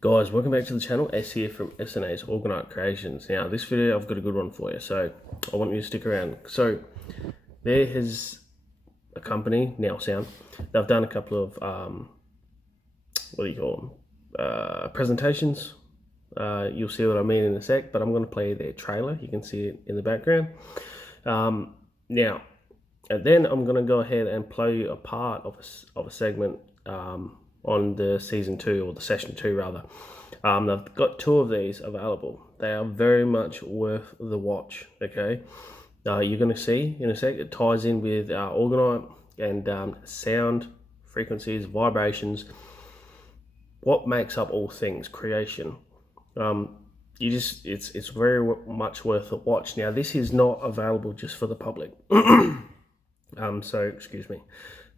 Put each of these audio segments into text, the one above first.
Guys, welcome back to the channel. S here from s&a'sorgnitecreations. Now, this video I've got a good one for you, so I want you to stick around. So, there is a company, Now Sound. They've done a couple of presentations. You'll see what I mean in a sec, but I'm going to play their trailer. You can see it in the background. Now, and then I'm going to go ahead and play you a part of a segment on the season 2, or the session 2 rather. They've got 2 of these available. They are very much worth the watch. Okay, you're going to see in a sec it ties in with orgonite and sound frequencies, vibrations, what makes up all things creation. It's very much worth a watch. Now, this is not available just for the public. So excuse me,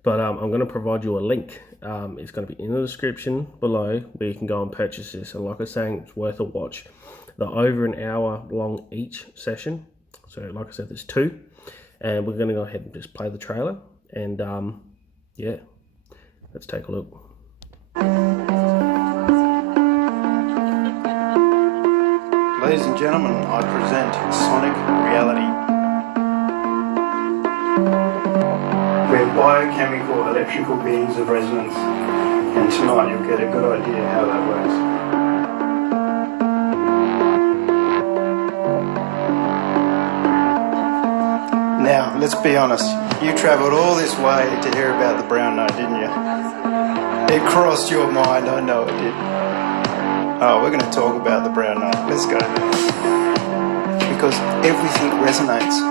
but I'm going to provide you a link. It's going to be in the description below where you can go and purchase this. And like I was saying, it's worth a watch. They're over an hour long each session. So like I said, there's 2. And we're going to go ahead and just play the trailer. And yeah, let's take a look. Ladies and gentlemen, I present Sonic Reality. We're biochemical electrical beings of resonance, and tonight you'll get a good idea how that works. Now, let's be honest, you travelled all this way to hear about the brown note, didn't you? It crossed your mind, I know it did. Oh, we're going to talk about the brown note. Let's go. Because everything resonates.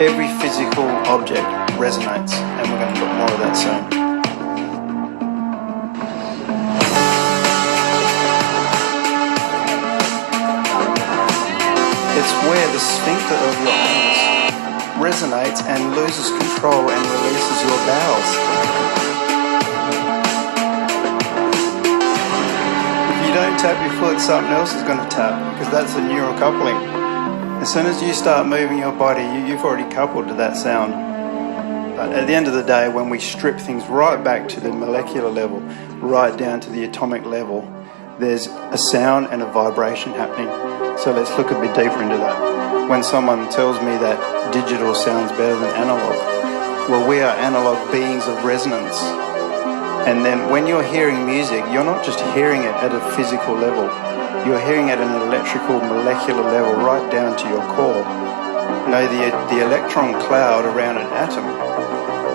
Every physical object resonates, and we're going to look more of that soon. It's where the sphincter of your anus resonates and loses control and releases your bowels. If you don't tap your foot, something else is going to tap, because that's a neural coupling. As soon as you start moving your body, you've already coupled to that sound. But at the end of the day, when we strip things right back to the molecular level, right down to the atomic level, there's a sound and a vibration happening. So let's look a bit deeper into that. When someone tells me that digital sounds better than analog, well, we are analog beings of resonance. And then when you're hearing music, you're not just hearing it at a physical level. You're hearing it at an electrical molecular level right down to your core. You know, the electron cloud around an atom,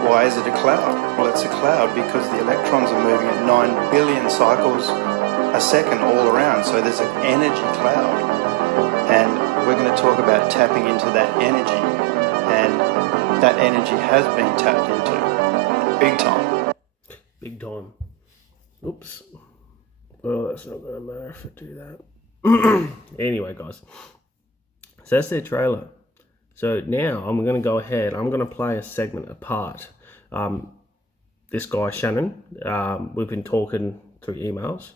why is it a cloud? Well, it's a cloud because the electrons are moving at 9 billion cycles a second all around. So there's an energy cloud. And we're going to talk about tapping into that energy. And that energy has been tapped into. Big time. Big time. Oops. Well, that's not going to matter if I do that. Anyway, guys. So that's their trailer. So now I'm going to go ahead. I'm going to play a segment apart. This guy, Shannon, we've been talking through emails.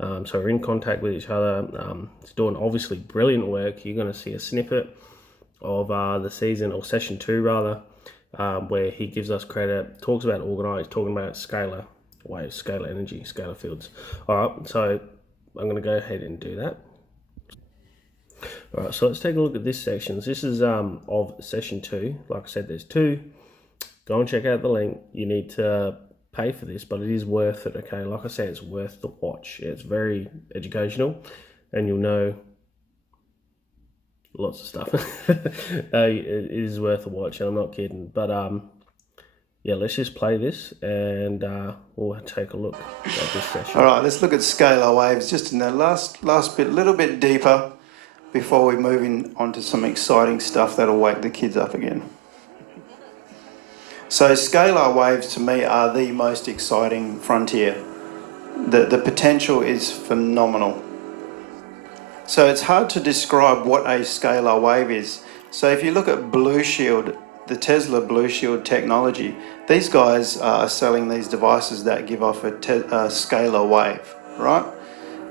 So we're in contact with each other. It's doing obviously brilliant work. You're going to see a snippet of the season, or session 2 rather, where he gives us credit, talks about organite, talking about scalar waves, scalar energy, scalar fields. Alright, so I'm going to go ahead and do that. Alright, so let's take a look at this section. This is of session 2. Like I said, there's 2. Go and check out the link. You need to pay for this, but it is worth it, okay? Like I said, it's worth the watch. It's very educational, and you'll know lots of stuff. It is worth a watch, and I'm not kidding. But yeah, let's just play this, and we'll take a look at this session. All right, let's look at scalar waves just in the last bit, little bit deeper, before we move on to some exciting stuff that'll wake the kids up again. So scalar waves to me are the most exciting frontier. The potential is phenomenal. So it's hard to describe what a scalar wave is. So if you look at Blue Shield, the Tesla Blue Shield technology, these guys are selling these devices that give off a scalar wave, right?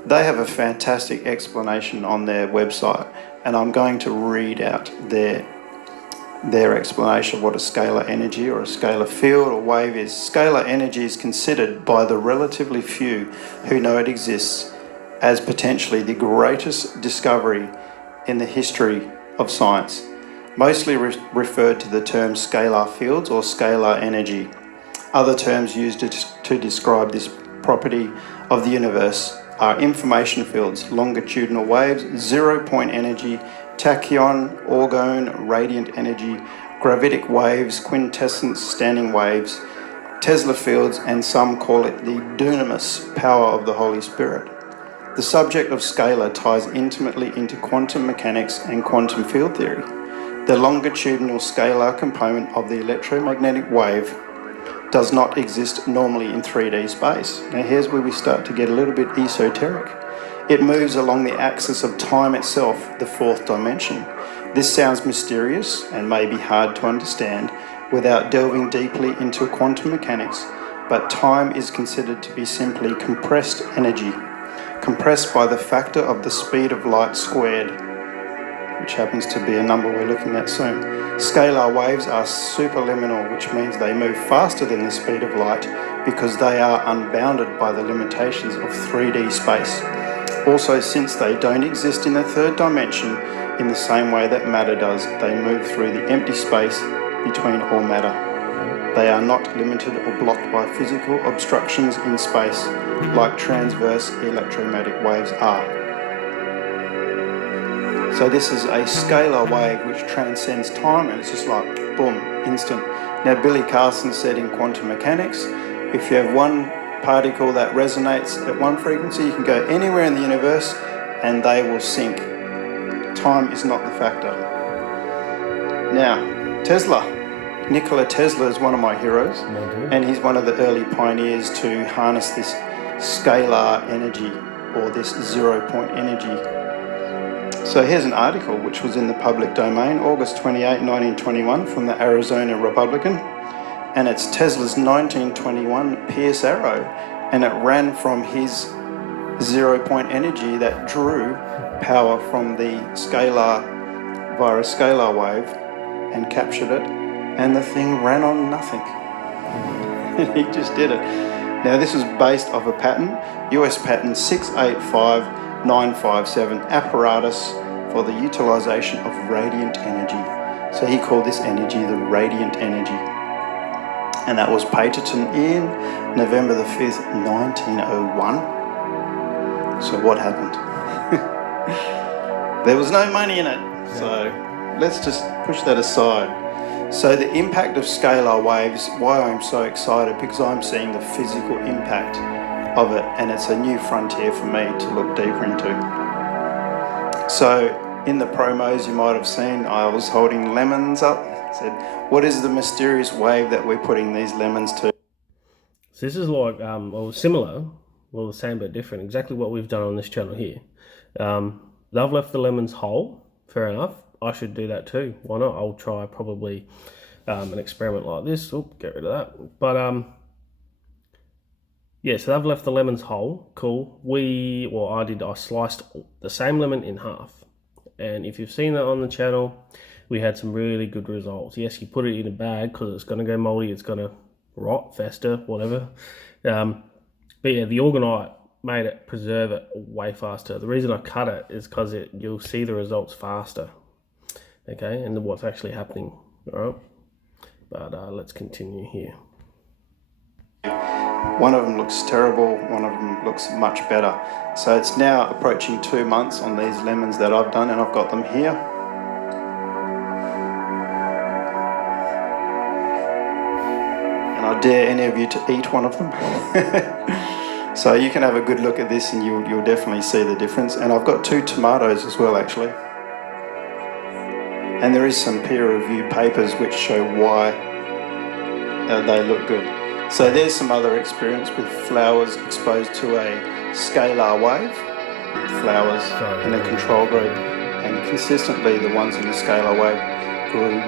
They have a fantastic explanation on their website, and I'm going to read out their their explanation of what a scalar energy or a scalar field or wave is. Scalar energy is considered by the relatively few who know it exists as potentially the greatest discovery in the history of science, mostly referred to the term scalar fields or scalar energy. Other terms used to describe this property of the universe are information fields, longitudinal waves, zero-point energy, tachyon, orgone, radiant energy, gravitic waves, quintessence, standing waves, Tesla fields, and some call it the dunamis, power of the Holy Spirit. The subject of scalar ties intimately into quantum mechanics and quantum field theory. The longitudinal scalar component of the electromagnetic wave does not exist normally in 3D space. Now here's where we start to get a little bit esoteric. It moves along the axis of time itself, the fourth dimension. This sounds mysterious and may be hard to understand without delving deeply into quantum mechanics, but time is considered to be simply compressed energy, compressed by the factor of the speed of light squared, which happens to be a number we're looking at soon. Scalar waves are superliminal, which means they move faster than the speed of light because they are unbounded by the limitations of 3D space. Also, since they don't exist in the third dimension in the same way that matter does, they move through the empty space between all matter. They are not limited or blocked by physical obstructions in space like transverse electromagnetic waves are. So this is a scalar wave which transcends time, and it's just like boom, instant. Now Billy Carson said in quantum mechanics, if you have one particle that resonates at one frequency, you can go anywhere in the universe and they will sync. Time is not the factor. Now, Tesla. Nikola Tesla is one of my heroes, and he's one of the early pioneers to harness this scalar energy or this zero-point energy. So here's an article which was in the public domain, August 28, 1921, from the Arizona Republican, and it's Tesla's 1921 Pierce arrow, and it ran from his zero-point energy that drew power from the scalar via a scalar wave and captured it, and the thing ran on nothing. And he just did it. Now this is based off a patent, US patent 685957, apparatus for the utilization of radiant energy. So he called this energy the radiant energy. And that was patented in November the 5th, 1901. So what happened? There was no money in it. So let's just push that aside. So the impact of scalar waves, why I'm so excited, because I'm seeing the physical impact of it, and it's a new frontier for me to look deeper into. So in the promos you might have seen, I was holding lemons up. I said, what is the mysterious wave that we're putting these lemons to? So this is like, well, similar, well, the same but different, exactly what we've done on this channel here. They've left the lemons whole, fair enough. I should do that too. Why not? I'll try probably an experiment like this. Oop, get rid of that. But yeah, so they've left the lemons whole. Cool. I sliced the same lemon in half. And if you've seen that on the channel, we had some really good results. Yes, you put it in a bag because it's going to go moldy, it's going to rot, fester, whatever. But yeah, the orgonite made it preserve it way faster. The reason I cut it is because you'll see the results faster. Okay, and what's actually happening, all right? But let's continue here. One of them looks terrible, one of them looks much better. So it's now approaching 2 months on these lemons that I've done, and I've got them here. And I dare any of you to eat one of them. So you can have a good look at this and you'll definitely see the difference. And I've got 2 tomatoes as well, actually. And there is some peer-reviewed papers which show why they look good. So there's some other experience with flowers exposed to a scalar wave, flowers in a control group, and consistently the ones in the scalar wave grew.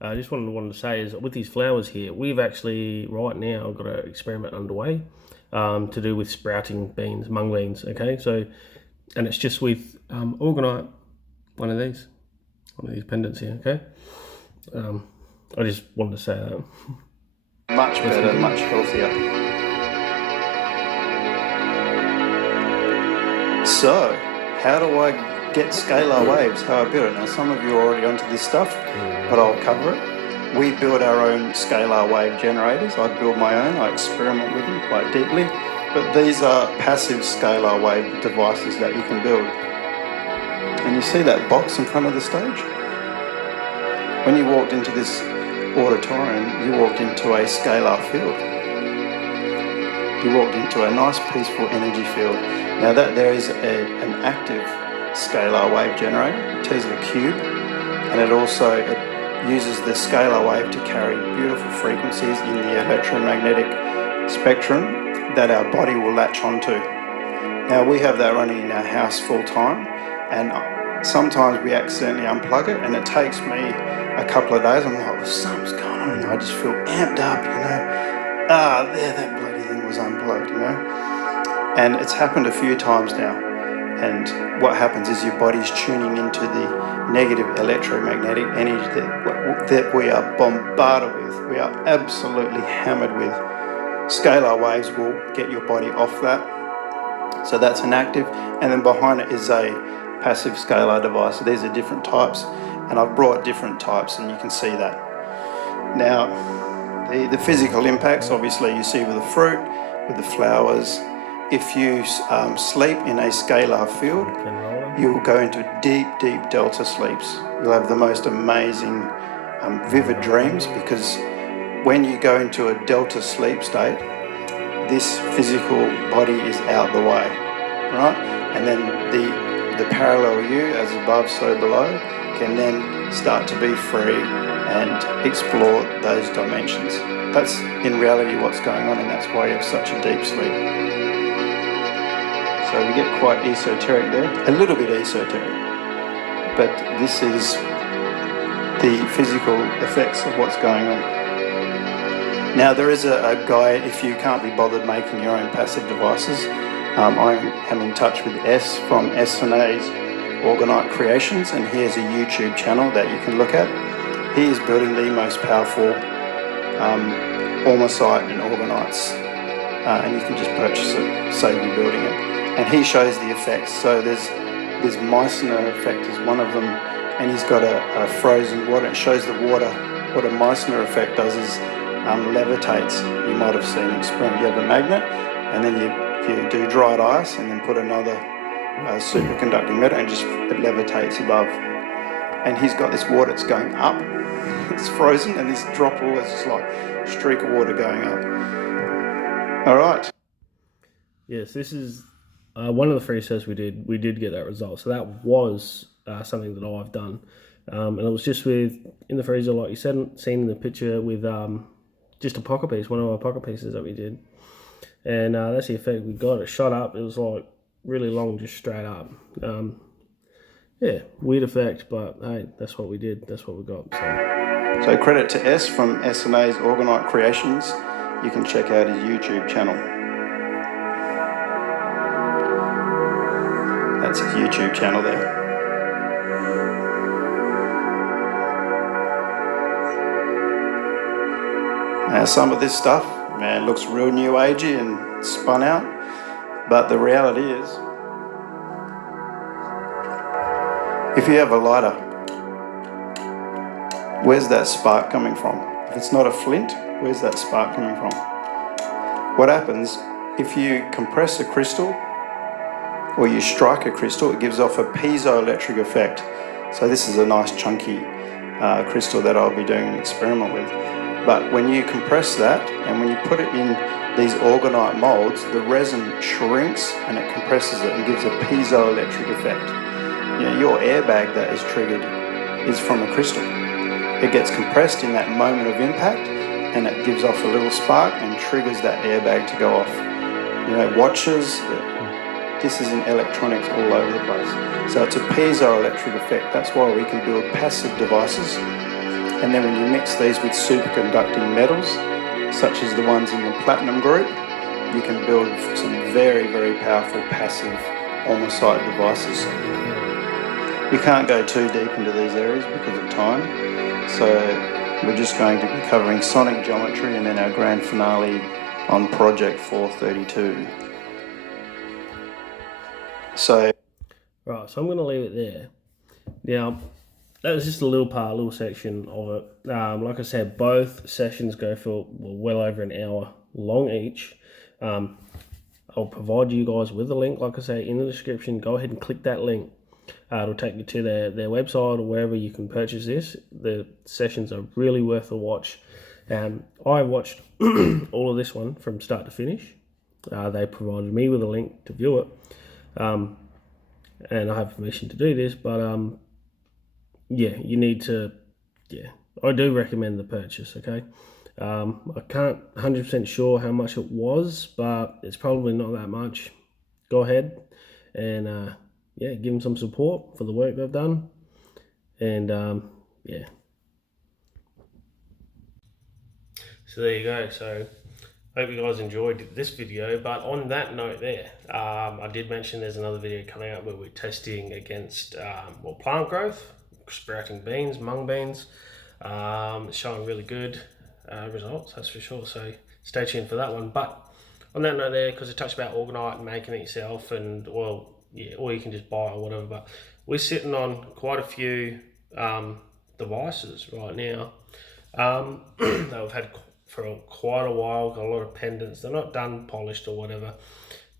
I just wanted to say is with these flowers here, we've actually right now got an experiment underway to do with sprouting beans, mung beans. Okay, so and it's just with orgonite, one of these pendants here. Okay, I just wanted to say that. Much better, much healthier. So, how do I get scalar waves? How I build it? Now, some of you are already onto this stuff, but I'll cover it. We build our own scalar wave generators. I build my own. I experiment with them quite deeply. But these are passive scalar wave devices that you can build. And you see that box in front of the stage? When you walked into this auditorium, you walked into a scalar field. You walked into a nice peaceful energy field. Now that there is an active scalar wave generator, it Tesla cube, and it uses the scalar wave to carry beautiful frequencies in the electromagnetic spectrum that our body will latch onto. Now we have that running in our house full time, and sometimes we accidentally unplug it, and it takes me a couple of days. I'm like, well, something's going on, and I just feel amped up, that bloody thing was unplugged, And it's happened a few times now. And what happens is your body's tuning into the negative electromagnetic energy that we are bombarded with. We are absolutely hammered with. Scalar waves will get your body off that. So that's an active. And then behind it is a passive scalar device. So these are different types. And I've brought different types, and you can see that. Now, the physical impacts, obviously, you see with the fruit, with the flowers. If you sleep in a scalar field, you'll go into deep, deep delta sleeps. You'll have the most amazing, vivid dreams, because when you go into a delta sleep state, this physical body is out the way, right? And then the parallel you, as above, so below, can then start to be free and explore those dimensions. That's in reality what's going on, and that's why you have such a deep sleep. So we get quite esoteric there, a little bit esoteric, but this is the physical effects of what's going on. Now there is a guy, if you can't be bothered making your own passive devices, I am in touch with S from s&a'sorgnitecreations, Creations, and he has a YouTube channel that you can look at. He is building the most powerful Ormusite and orgonites, and you can just purchase it, save you building it. And he shows the effects. So there's Meissner effect is one of them, and he's got a frozen water. It shows the water. What a Meissner effect does is levitates. You might have seen an experiment. You have a magnet, and then you do dried ice, and then put another superconducting metal, and it levitates above. And he's got this water that's going up. It's frozen, and this drop is just like a streak of water going up. All right. Yes, this is one of the free sets we did. We did get that result. So that was something that I've done. And it was just in the freezer, like you said, seen in the picture, with just a pocket piece, one of our pocket pieces that we did. And that's the effect we got. It shot up. It was like really long, just straight up. Yeah, weird effect, but hey, that's what we did. That's what we got. So credit to S from s&a'sorgnitecreations. You can check out his YouTube channel. That's his YouTube channel there. Now some of this stuff, man, looks real new agey and spun out, but the reality is, if you have a lighter, where's that spark coming from? If it's not a flint, where's that spark coming from? What happens if you compress a crystal or you strike a crystal, it gives off a piezoelectric effect. So this is a nice chunky crystal that I'll be doing an experiment with. But when you compress that and when you put it in these orgonite molds, the resin shrinks and it compresses it and gives a piezoelectric effect. You know, your airbag that is triggered is from a crystal. It gets compressed in that moment of impact and it gives off a little spark and triggers that airbag to go off. You know, watches, this is in electronics all over the place. So it's a piezoelectric effect. That's why we can build passive devices. And then when you mix these with superconducting metals, such as the ones in the platinum group, you can build some very, very powerful passive Ormusite devices. We can't go too deep into these areas because of time, So we're just going to be covering sonic geometry and then our grand finale on Project 432. So right, so I'm going to leave it there. Now, that was just a little section of it. Like I said, both sessions go for well over an hour long each. I'll provide you guys with a link, like I say, in the description. Go ahead and click that link. It'll take you to their website or wherever you can purchase this. The sessions are really worth a watch. I watched all of this one from start to finish. They provided me with a link to view it. And I have permission to do this, but yeah, you need to, I do recommend the purchase, okay? I can't 100% sure how much it was, but it's probably not that much. Go ahead and give them some support for the work they've done, and so there you go. So hope you guys enjoyed this video, but on that note there, I did mention there's another video coming out where we're testing against plant growth, sprouting beans, mung beans, showing really good results, that's for sure. So stay tuned for that one. But on that note there, because it touched about orgonite and making it yourself, and or you can just buy or whatever, but we're sitting on quite a few devices right now that we've had for quite a while. Got a lot of pendants. They're not done polished or whatever,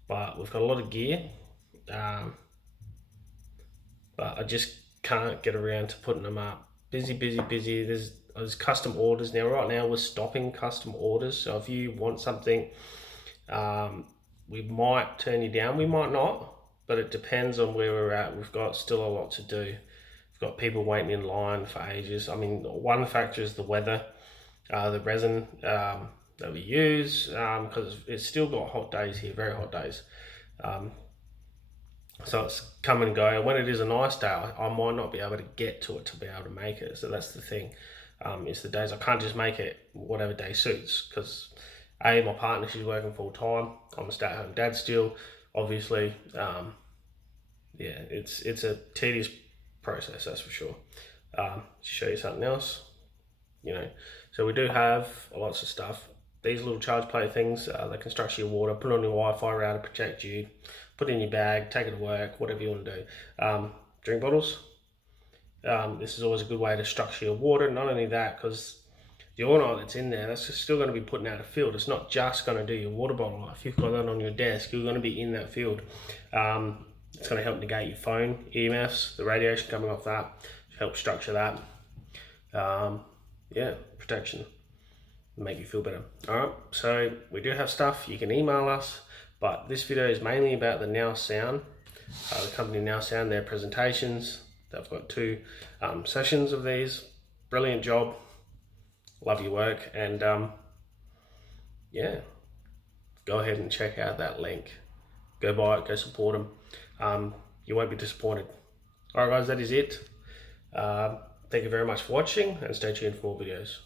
but we've got a lot of gear, but I just can't get around to putting them up. Busy. There's custom orders now. Right now we're stopping custom orders, so if you want something, we might turn you down, we might not, but it depends on where we're at. We've got still a lot to do. We've got people waiting in line for ages. I mean, one factor is the weather, the resin that we use, because it's still got hot days here, very hot days. So it's come and go. And when it is a nice day, I might not be able to get to it to be able to make it. So that's the thing. It's the days I can't just make it whatever day suits, because my partner, she's working full time. I'm a stay-at-home dad still, obviously. It's a tedious process, that's for sure. To show you something else, so we do have lots of stuff. These little charge plate things, they can structure your water, put on your Wi-Fi router, protect you, put it in your bag, take it to work, whatever you want to do. Drink bottles. This is always a good way to structure your water. Not only that, because the orgonite that's in there, that's still going to be putting out a field. It's not just going to do your water bottle. If you've got that on your desk, you're going to be in that field. It's going to help negate your phone EMFs, the radiation coming off that, help structure that. Protection, make you feel better. All right, so we do have stuff. You can email us, but this video is mainly about the Now Sound, the company Now Sound, their presentations. They've got 2 sessions of these. Brilliant job. Love your work, and go ahead and check out that link. Go buy it, go support them. You won't be disappointed. All right, guys, that is it. Thank you very much for watching, and stay tuned for more videos.